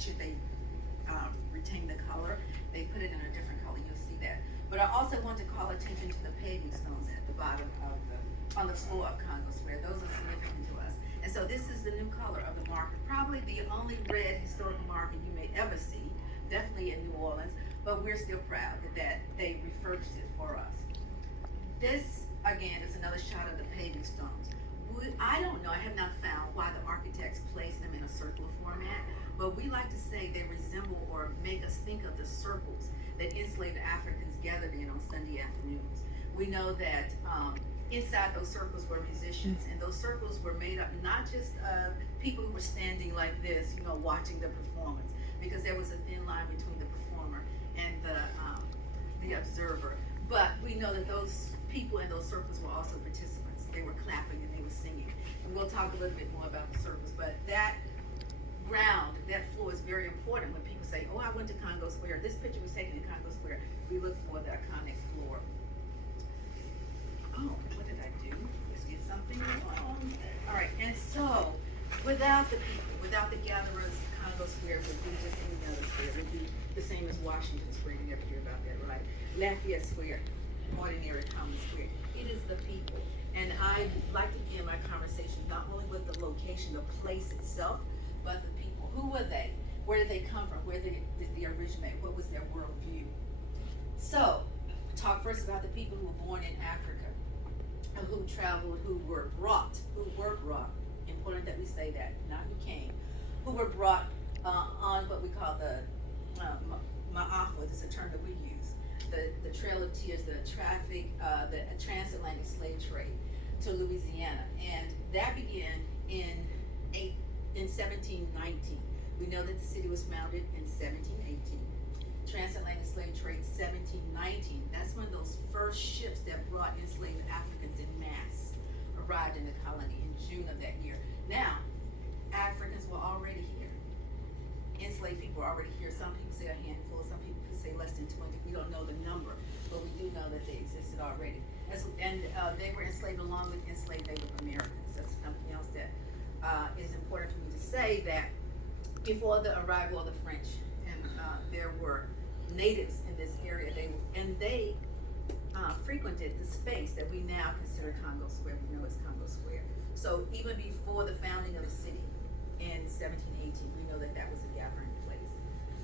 should they retain the color, they put it in a different color. You'll see that. But I also want to call attention to the paving stones at the bottom of on the floor of Congo Square. Those are significant to us. And so this is the new color of the marker. Probably the only red historical marker you may ever see, definitely in New Orleans, but we're still proud that they refurbished it for us. This, again, is another shot of the paving stones. I don't know, I have not found why the architects placed them in a circular format, but we like to say they resemble or make us think of the circles that enslaved Africans gathered in on Sunday afternoons. We know that inside those circles were musicians, and those circles were made up not just of people who were standing like this, you know, watching the performance, because there was a thin line between the performer and the observer. But we know that those people in those circles were also participants. They were clapping and they were singing. And we'll talk a little bit more about the circles, but that ground, that floor is very important when people say, oh, I went to Congo Square. This picture was taken in Congo Square. We look for the iconic floor. Oh, what did I do? Let's get something wrong. All right, and so without the people, without the gatherers, Congo Square would be just any other square. It would be the same as Washington Square. You never hear about that, right? Lafayette Square, ordinary common square. It is the people. And I like to begin my conversation not only with the location, the place itself, but the people. Who were they? Where did they come from? Where did they originate? What was their worldview? So, talk first about the people who were born in Africa, who traveled, who were brought. Important that we say that, not who came. Who were brought on what we call the Ma'afa, this is a term that we use. The Trail of Tears, the transatlantic slave trade to Louisiana, and that began in 1719. We know that the city was founded in 1718. Transatlantic slave trade 1719. That's when those first ships that brought enslaved Africans in mass arrived in the colony in June of that year. Now, Africans were already here. Enslaved people were already here. Some people say a handful, some people say less than 20. We don't know the number, but we do know that they existed already. And they were enslaved along with enslaved Native Americans. That's something else that is important for me to say, that before the arrival of the French, and there were natives in this area, they frequented the space that we now consider Congo Square. We know it's Congo Square. So even before the founding of the city in 1718, we know that that was a gathering place.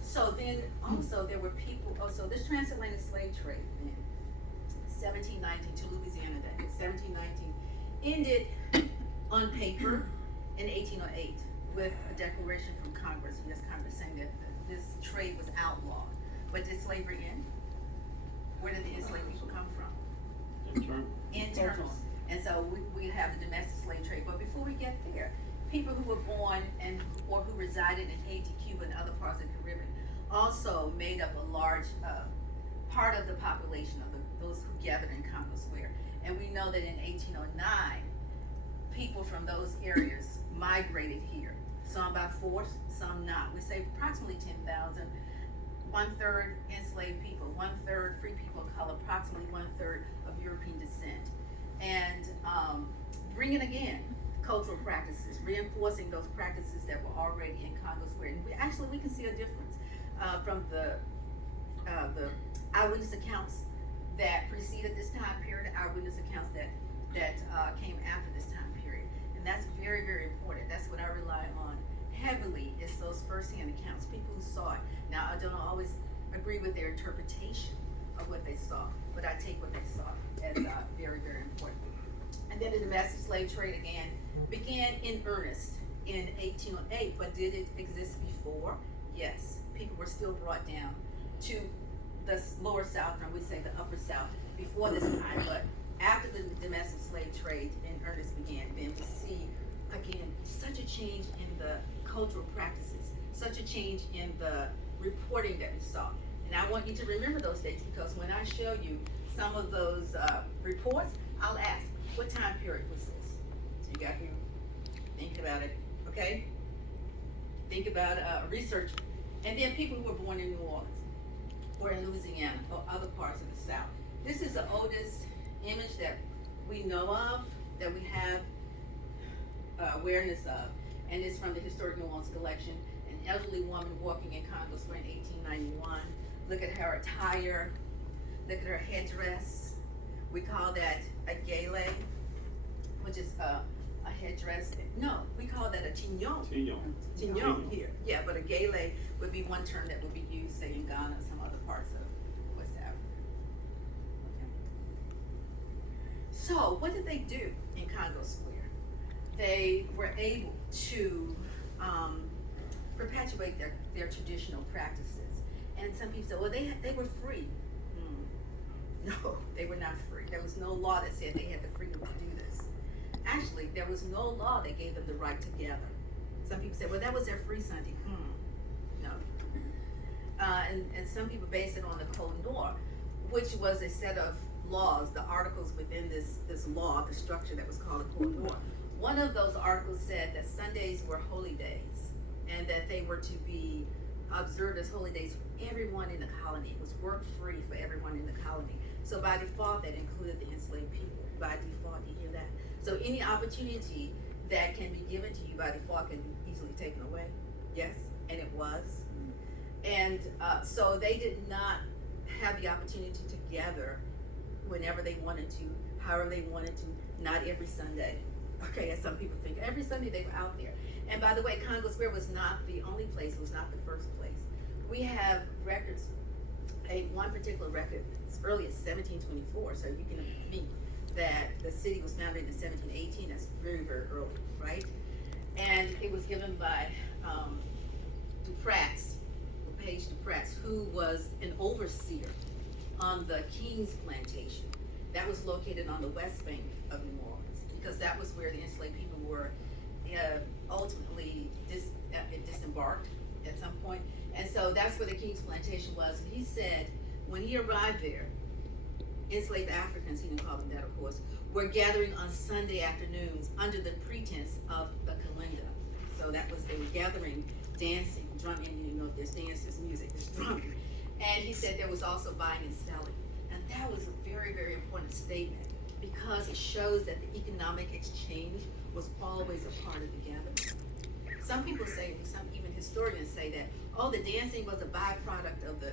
So then also there were people, so this transatlantic slave trade then, 1719 to Louisiana then, 1719, ended on paper in 1808 with a declaration from Congress, U.S. Congress, saying that this trade was outlawed. But did slavery end? Where did the enslaved people come from? Internal. And so we have the domestic slave trade. But before we get there, people who were born or who resided in Haiti, Cuba, and other parts of the Caribbean also made up a large part of the population of those who gathered in Congo Square. And we know that in 1809, people from those areas migrated here. Some by force, some not. We say approximately 10,000. 1/3 enslaved people, 1/3 free people of color, approximately 1/3 of European descent. And bringing again cultural practices, reinforcing those practices that were already in Congo Square. And we can see a difference from the eyewitness accounts that preceded this time period, eyewitness accounts that came after this time period. And that's very, very important. That's what I rely on heavily, is those firsthand accounts, people who saw it. Now, I don't always agree with their interpretation of what they saw, but I take what they saw as very, very important. And then the domestic slave trade again began in earnest in 1808, but did it exist before? Yes. People were still brought down to the lower South, or we say the upper South, before this time, but after the domestic slave trade in earnest began, then we see again such a change in the cultural practices, such a change in the reporting that we saw. And I want you to remember those dates, because when I show you some of those reports, I'll ask, what time period was this? So you got here, think about it, okay? Think about research. And then people who were born in New Orleans or in Louisiana or other parts of the South. This is the oldest image that we know of, that we have awareness of. and it's from the Historic New Orleans collection. An elderly woman walking in Congo Square in 1891. Look at her attire. Look at her headdress. We call that a gele, which is a headdress. No, we call that a tignon. Tignon here. Yeah, but a gele would be one term that would be used, say, in Ghana and some other parts of West Africa. Okay. So, what did they do in Congo Square? They were able to perpetuate their traditional practices. And some people say, well, they were free. No, they were not free. There was no law that said they had the freedom to do this. Actually, there was no law that gave them the right to gather. Some people say, well, that was their free Sunday. No. And some people base it on the Code Noir, which was a set of laws, the articles within this law, the structure that was called the Code Noir. One of those articles said that Sundays were holy days and that they were to be observed as holy days for everyone in the colony. It was work free for everyone in the colony. So by default, that included the enslaved people. By default, you hear that? So any opportunity that can be given to you by default can be easily taken away. Yes, and it was. And so they did not have the opportunity to gather whenever they wanted to, however they wanted to, not every Sunday. Okay, as some people think, every Sunday they were out there. And by the way, Congo Square was not the only place, it was not the first place. We have records, one particular record as early as 1724, so you can meet that the city was founded in 1718, that's very, very early, right? And it was given by Dupratz, Page Dupratz, who was an overseer on the King's Plantation. That was located on the west bank of New Orleans, because that was where the enslaved people were ultimately disembarked at some point. And so that's where the King's Plantation was. And he said, when he arrived there, enslaved Africans, he didn't call them that, of course, were gathering on Sunday afternoons under the pretense of the Kalinga. So that was, they were gathering, dancing, drumming. You know, if there's dance, there's music, there's drumming. And he said there was also buying and selling. And that was a very, very important statement, because it shows that the economic exchange was always a part of the gathering. Some people say, some even historians say that, oh, the dancing was a byproduct of the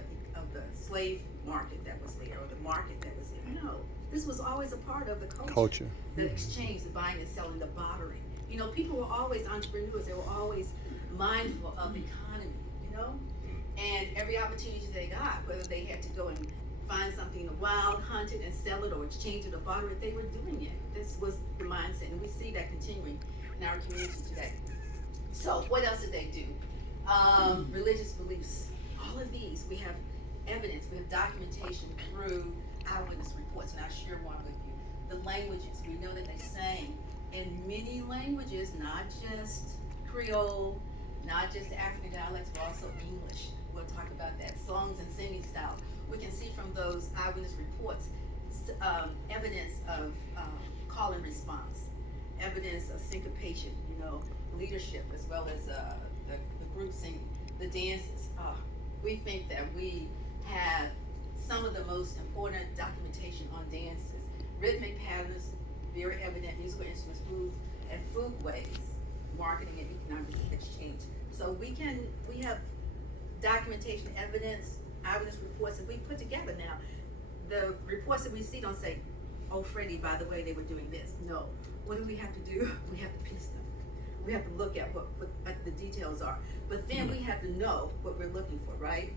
slave market that was there, or the market that was there. No, this was always a part of the culture. The exchange, the buying and selling, the bartering. You know, people were always entrepreneurs. They were always mindful of the economy, you know? And every opportunity they got, whether they had to go and find something in the wild, hunt it and sell it, or exchange it or barter it, they were doing it. This was the mindset, and we see that continuing in our community today. So what else did they do? Religious beliefs. All of these, we have evidence, we have documentation through eyewitness reports, and I'll share one with you. The languages, we know that they sang in many languages, not just Creole, not just African dialects, but also English. We'll talk about that. Songs and singing style. We can see from those eyewitness reports evidence of call and response, evidence of syncopation, you know, leadership, as well as the group singing, the dances. We think that we have some of the most important documentation on dances, rhythmic patterns, very evident musical instruments, foods, and foodways, marketing and economic exchange. So we have documentation, evidence, eyewitness reports that we put together now. The reports that we see don't say, oh, Freddie, by the way, they were doing this. No. What do we have to do? We have to piece them. We have to look at what the details are. But then we have to know what we're looking for, right?